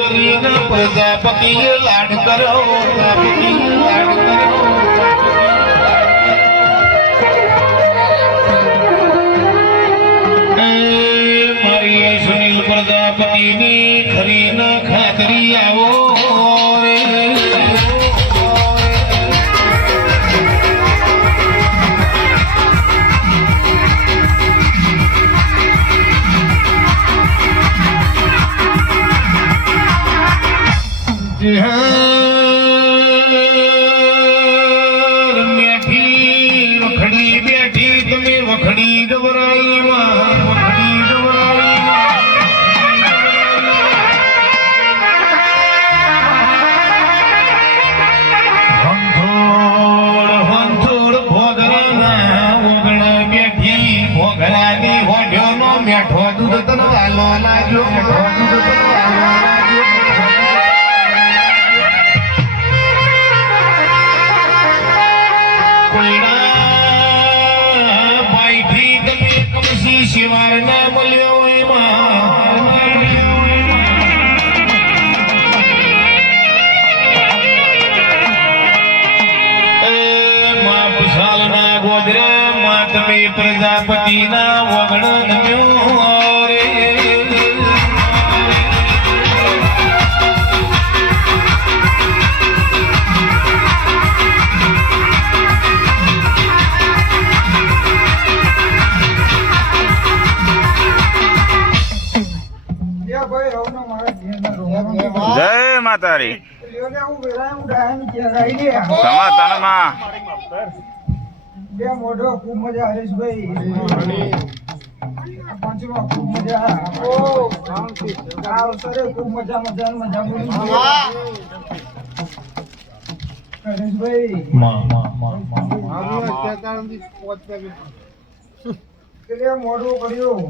કરીને પ્રજાપતિએ લાડ કર્યો, પ્રજાપતિએ લાડ કર્યો. મારી સુનિલ પ્રજાપતિની ખરી ના ખાતરી આવો રે. મેઠી વખડી બેઠી તમે વખડી ગવરાઈમાં, વખડી ગવરાઈમાં. વંથોડ ભોગરાના ઓગણ બેઠી ભોગરાની હોઢ્યોનો મેઠો દૂધ તનો વાલો લાગ્યો, મેઠો દૂધ તનો વાલો લાગ્યો. શિવાર ના મળ્યો એમાં પુશાલ ના ગોદરા માં તમે પ્રજાપતિ ના વગણ નમ્યો રે. જય માતારી સમાધાનમાં બે મોઢો ખૂબ મજા હરેશભાઈ પાંચમાં ખૂબ મજા અવસરે ખૂબ મજા મજા મજા હરેશભાઈ મોઢું કર્યું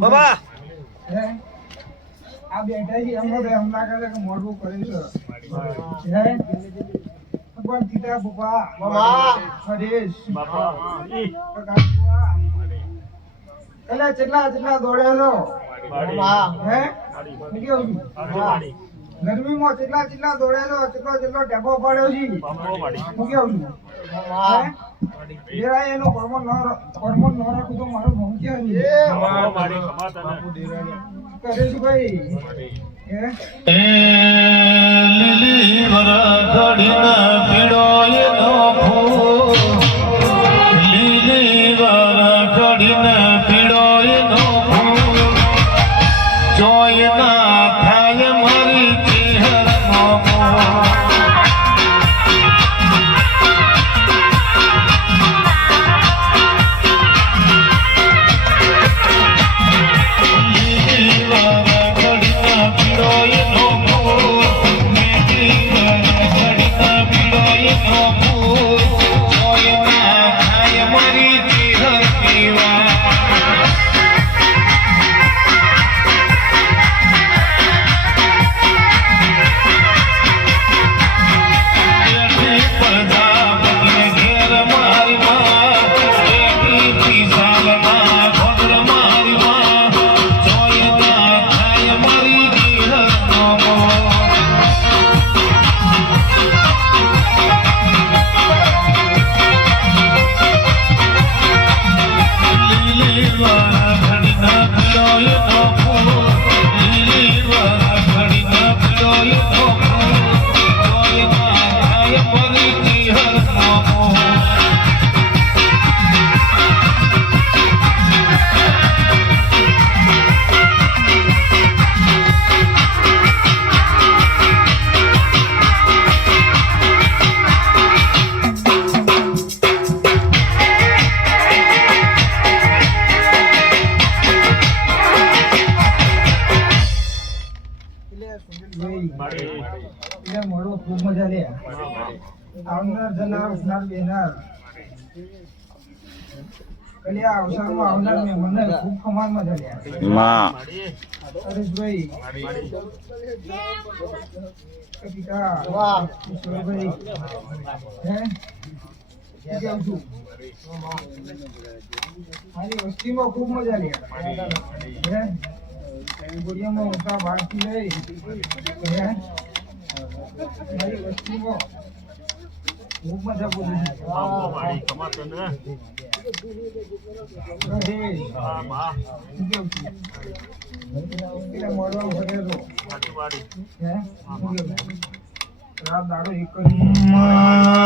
બાબા આ બેઠા છે એમને એમ ના કરે કે મોઢું કર્યું છે પણ તીતા પપ્પા હરેશ એટલે કેટલા દોડેલો હે ગરમીમાં કેટલા દોડેલો કેટલો ટેપો પાડ્યો છે હું કેવું છું એનું પરમણ ન રાખું તો મારું ભમ કરેશભાઈ લીલી વરખડીના પીળો એનો ફૂલ, લીલી વરખડીના પીળો એનો ફૂલ, જોયના થાય મારી ચહેરાનો મોહ. મળો ખૂબ મજા લે આવનાર જનાર ઉઠનાર બેનાર કલ્યા અવસરમાં આવનાર મેં મને ખૂબ ખમાન મજા લે હરેશભાઈ કપિતા વાહ ઈશ્વરભાઈ હે કેમ છું મારી વસ્તીમાં ખૂબ મજા લે હે ગોળીયામાં ઊંચા બહારથી લઈ હે? મારી વસ્તીમાં ખૂબ મજા બોલું છું. હે, શું કેવું છું? એટલે મળવાનું ભરે તો. હે? શું કેવું છું? રાત દાડો એક જ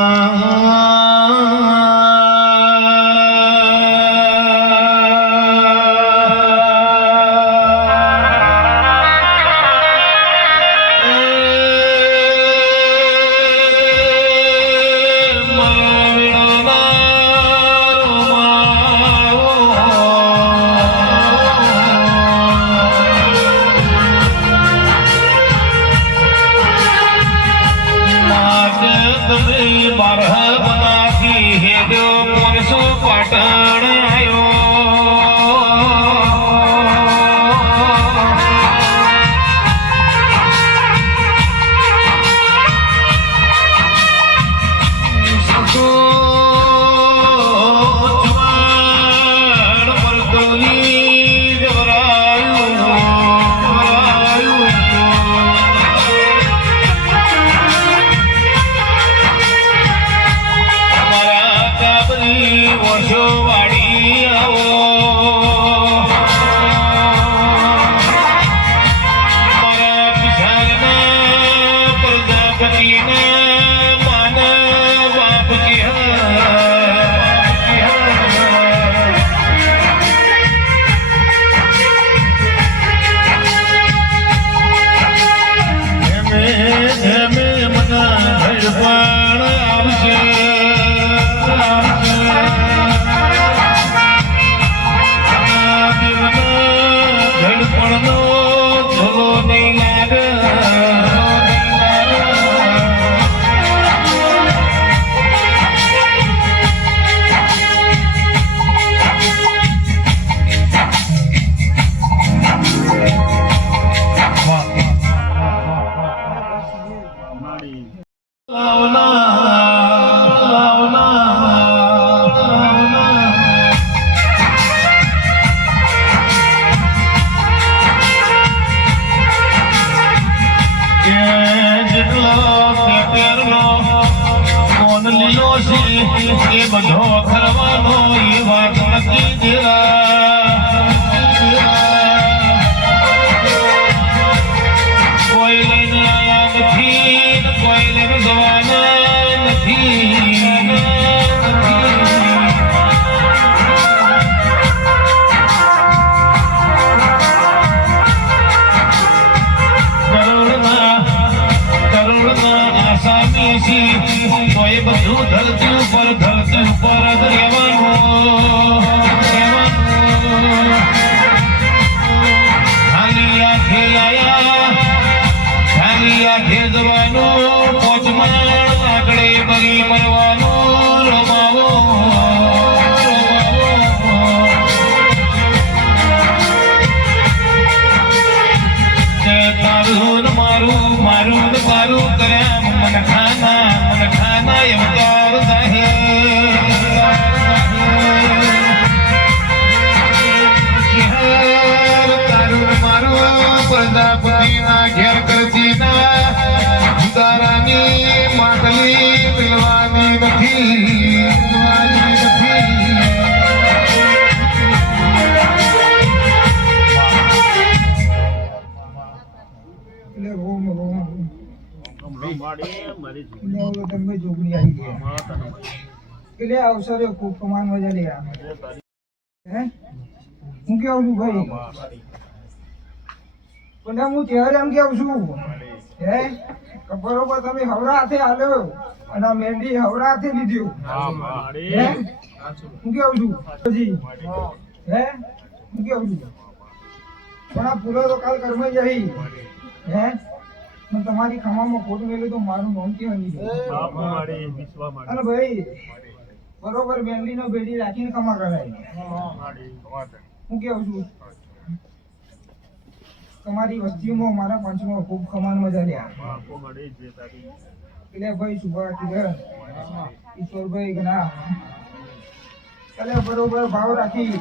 બધો કરવાનો એ વાત નથી કોઈ લઈને આયા નથી કોઈ લઈને જવાના નથી કરોડના આસામી છી તો એ બધું ધરતી ઉપર ઘેર કરતી તારાની માટલી મિલવાની નથી તમે જોગણી આવી ગયા એટલે અવસરે ખૂબ કમાન મજા લે હે હું કેવું છું ભાઈ પણ હું ત્યારે એમ કેવું છું હે બરોબર તમે હવરા હાથે હાલ્યો અને મેંદી હવરા હાથે લીધું હે હું કેવું છું પછી હે હું કેવું છું પણ આ ફૂલો તો કાલ કર્મ જઈ હે હું તમારી ખમામાં ખોટ મેળ્યું તો મારું નામ કેવું અને ભાઈ બરોબર મેંદી નો ભેડી રાખીને ખમા કરાય હું કેવું છું તમારી વસ્તીમાં મારા પંચમાં ખૂબ કમાન મજા લ્યા એટલે ભાઈ સુભા કીધર ઈશ્વરભાઈ ઘણા એટલે બરોબર ભાવ રાખી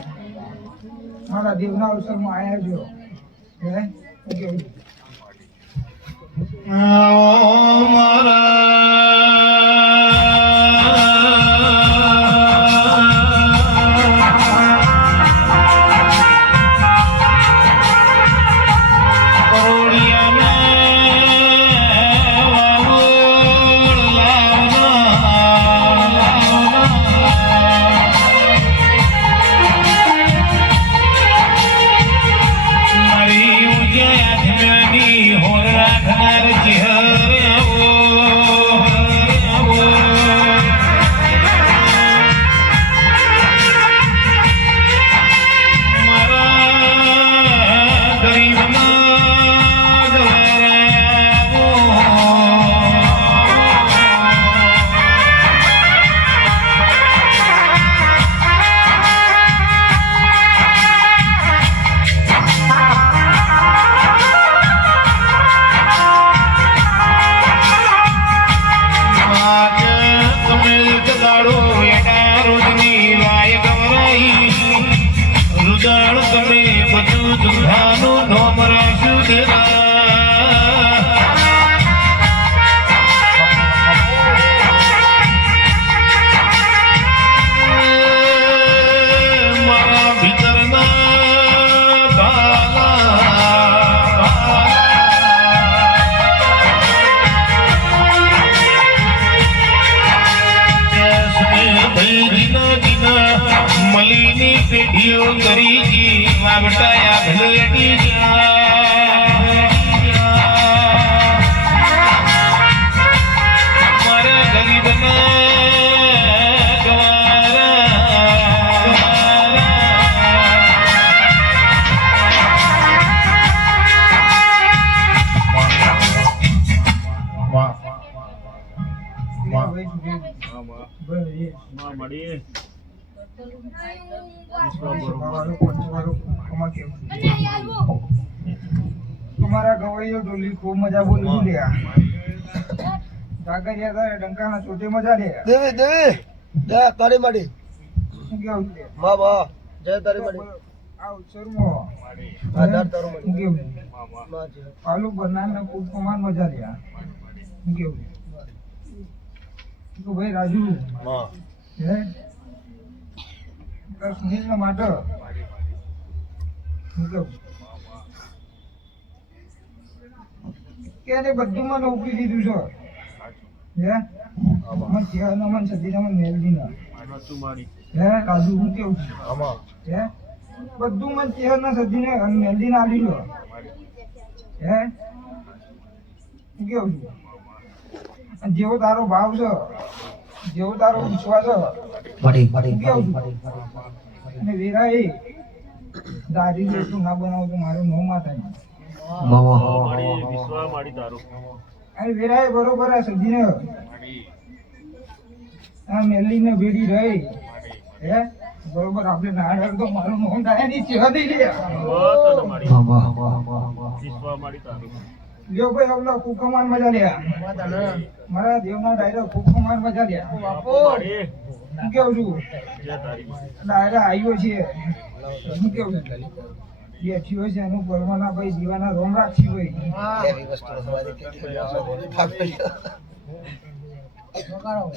મારા દેવના અવસરમાં આવ્યા છો હે શું કેવું છું? મલીની પેઢીઓ કરી વાવટાયા ભેટી મારા ગરીબના તમારા ગવાઈઓ ડોલી ખૂબ મજા બોલું લ્યા કાગળિયા તારે ડંકાના ચોટે મજા લે દેવી દેવી જય તારી માડી શું કેવું છે વાહ વાહ જય તારી માડી આવ શર્મો આધાર તારો માડી શું કેવું છે વાહ જય પાલુ બનાને ખૂબ કમાન મજા લ્યા શું કેવું છે તો ભાઈ રાજુ વાહ હે તાર સુનિલના માટે શું કેવું કે એને બધું મને ઉપરી દીધું છે હે મને કહેવાના મને સદીના મને મેલડી ના હે રાજુ હું કેવું છું આમાં હે બધું મને કહેવાના સદીને અને મેલડી ના આલી લો હે હું કેવું છું અને જેવો તારો ભાવ છે જેવો તારો વિશ્વાસ છે પડી હું કેવું છું અને વેરા એ દાદી જેટલું ના બનાવું તો મારું નો માતા અરે વેરાય બરોબર આ સજીને આ મેલીને ભેડી રહી હે બરોબર આપણે નાડર તો મારું નોમ ડાયા ની ચેહરા દઈ લે લ્યો ભાઈ આવલો ખૂબ કમાન મજા લે મારા દેવના ડાયરો ખૂબ કમાન મજા લે હું કેવું છું ડાયરા આવ્યો છે હું કેવું છું બેઠ્યો છે એનું પરમાના ભાઈ દીવાના રોમ રાખી ભાઈ એવી વસ્તુ હવારી કેટલી વગાડો